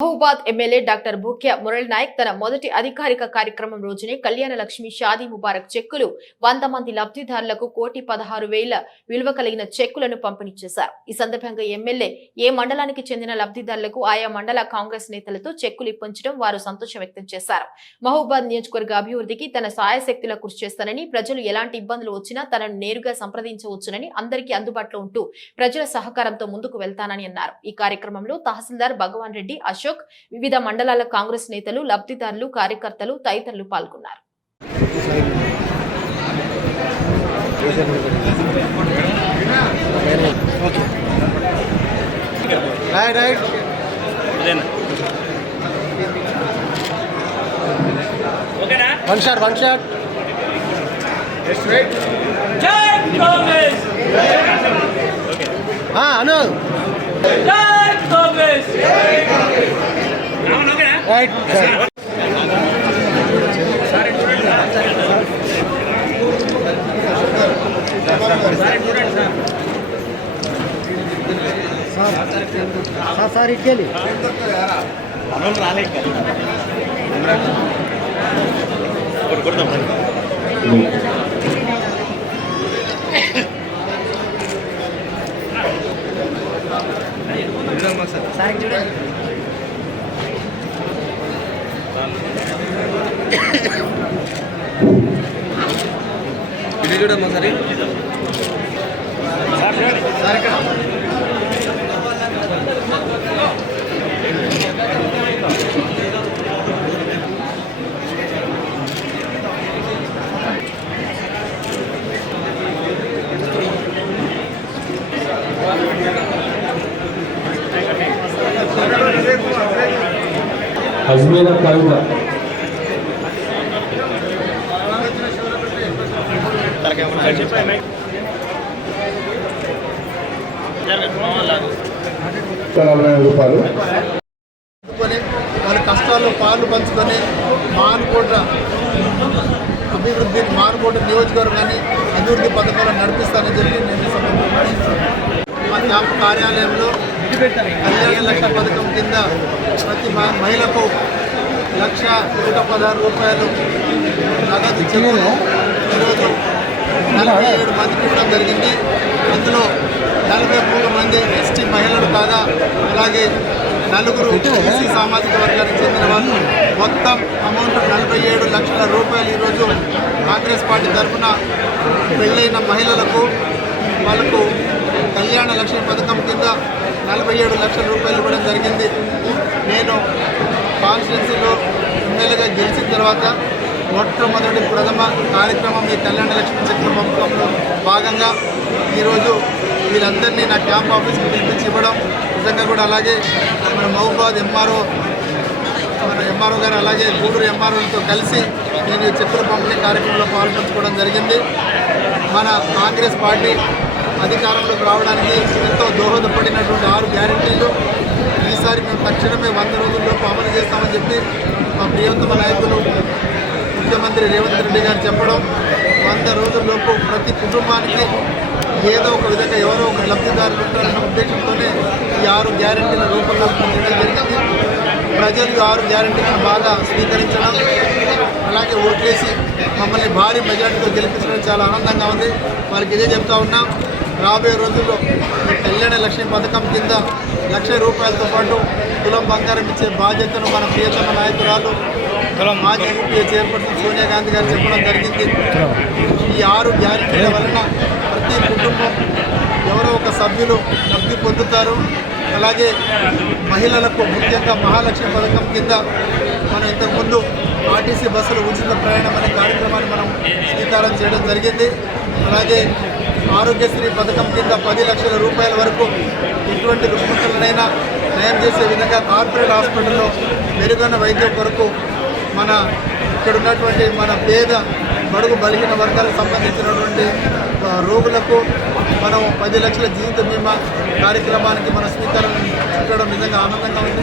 Mahabubabad MLA doctor Bhukya Murali Naik తన మొదటి అధికారిక కార్యక్రమం రోజునే కళ్యాణ లక్ష్మి షాదీ ముబారక్ చెక్కులు 100 మంది లబ్ధిదారులకు 1,16,000 విలువ కలిగిన చెక్కులను పంపిణీ చేశారు. ఈ సందర్భంగా ఎమ్మెల్యే ఏ మండలానికి చెందిన లబ్ధిదారులకు ఆయా మండల కాంగ్రెస్ నేతలతో చెక్కులు ఇప్పించడం వారు సంతోషం వ్యక్తం చేశారు. మహబూబాద్ నియోజకవర్గ అభివృద్ధికి తన సాయశక్తుల కృషి చేస్తానని, ప్రజలు ఎలాంటి ఇబ్బందులు వచ్చినా తనను నేరుగా సంప్రదించవచ్చునని, అందరికీ అందుబాటులో ఉంటూ ప్రజల సహకారంతో ముందుకు వెళ్తానని అన్నారు. ఈ కార్యక్రమంలో తహసీల్దార్ భగవాన్ రెడ్డి, అశోక్, వివిధ మండలాల కాంగ్రెస్ నేతలు, లబ్ధిదారులు, కార్యకర్తలు తదితరులు పాల్గొన్నారు. One shot. Jai Congress! Anu. Jai Congress! Right. Sir ఇట్కెళ్ళి చూడమ్మా సరే అజ్మీరా కాయిదా రూపాయలు వాళ్ళ కష్టాల్లో పాలు పంచుకొని మానుకోట అభివృద్ధి, మానుకోట నియోజకవర్గాన్ని అభివృద్ధి పథకాలను నడిపిస్తానని చెప్పి నేను మా క్యాంపు కార్యాలయంలో కళ్యాణ లక్ష్మి పథకం కింద ప్రతి మహిళకు 1,116 రూపాయలు నగదు చెక్కులు ఈరోజు 47 మందికి ఇవ్వడం జరిగింది. అందులో 43 మంది ఎస్టీ మహిళలు కాగా, అలాగే 4 బీసీ సామాజిక వర్గానికి చెందిన వాళ్ళు. మొత్తం అమౌంట్ 47 లక్షల రూపాయలు ఈరోజు కాంగ్రెస్ పార్టీ తరఫున పెళ్ళైన మహిళలకు వాళ్ళకు కళ్యాణ లక్ష్మి పథకం కింద 47 లక్షల రూపాయలు ఇవ్వడం జరిగింది. నేను కాన్స్టిట్యున్సీలో ఎమ్మెల్యేగా గెలిచిన తర్వాత మొట్టమొదటి ప్రథమ కార్యక్రమం ఈ కళ్యాణ లక్ష్మి చెక్కుల పంపకంలో భాగంగా ఈరోజు వీళ్ళందరినీ నా క్యాంప్ ఆఫీస్కి పిలిపించి ఇవ్వడం నిజంగా కూడా. అలాగే మన మహబూబాద్ ఎంఆర్ఓ గారు, అలాగే గూడూరు ఎంఆర్ఓలతో కలిసి నేను ఈ చెక్కుల పంపిణీ కార్యక్రమంలో పాల్పంచుకోవడం జరిగింది. మన కాంగ్రెస్ పార్టీ అధికారంలోకి రావడానికి ఎంతో దోహదపడినటువంటి 6 గ్యారెంటీలు ఈసారి మేము తక్షణమే 100 రోజుల్లోపు అమలు చేస్తామని చెప్పి మా ప్రియతమ నాయకులు ముఖ్యమంత్రి రేవంత్ రెడ్డి గారు చెప్పడం, 100 రోజుల్లోపు ప్రతి కుటుంబానికి ఏదో ఒక విధంగా ఎవరో ఒక లబ్ధిదారులు ఉంటారన్న ఉద్దేశంతోనే ఈ 6 గ్యారెంటీల రూపకల్పన చేయడం జరిగింది. ప్రజలు 6 గ్యారెంటీలను బాగా స్వీకరించడం, అలాగే ఓట్లేసి మమ్మల్ని భారీ మెజార్టీతో గెలిపించడం చాలా ఆనందంగా ఉంది. వారికి ఇదే చెప్తా ఉన్నాం, రాబోయే రోజుల్లో కళ్యాణ లక్ష్మి పథకం కింద 1,00,000 రూపాయలతో పాటు తులం బంగారం ఇచ్చే బాధ్యతను మన ప్రియతమ నాయకురాలు మాజీ యూపీఏ చైర్పర్సన్ సోనియా గాంధీ గారు చెప్పడం జరిగింది. ఈ 6 గ్యారెంటీల వలన ప్రతి కుటుంబం ఎవరో ఒక సభ్యులు లబ్ధి పొందుతారు. అలాగే మహిళలకు ముఖ్యంగా మహాలక్ష్మి పథకం కింద మనం ఇంతకుముందు ఆర్టీసీ బస్సులు ఉచిత ప్రయాణం అనే కార్యక్రమాన్ని మనం స్వీకారం చేయడం జరిగింది. అలాగే ఆరోగ్యశ్రీ పథకం కింద 10 లక్షల రూపాయల వరకు ఎటువంటి రుగ్మతలనైనా నయం చేసే విధంగా కార్పొరేట్ హాస్పిటల్లో మెరుగైన వైద్యం కొరకు మన ఇక్కడ ఉన్నటువంటి మన పేద బడుగు బలహీన వర్గాలకు సంబంధించినటువంటి రోగులకు మనం 10 లక్షల జీవిత బీమా కార్యక్రమానికి మన స్వీకారం చుట్టడం నిజంగా ఆనందంగా ఉంది.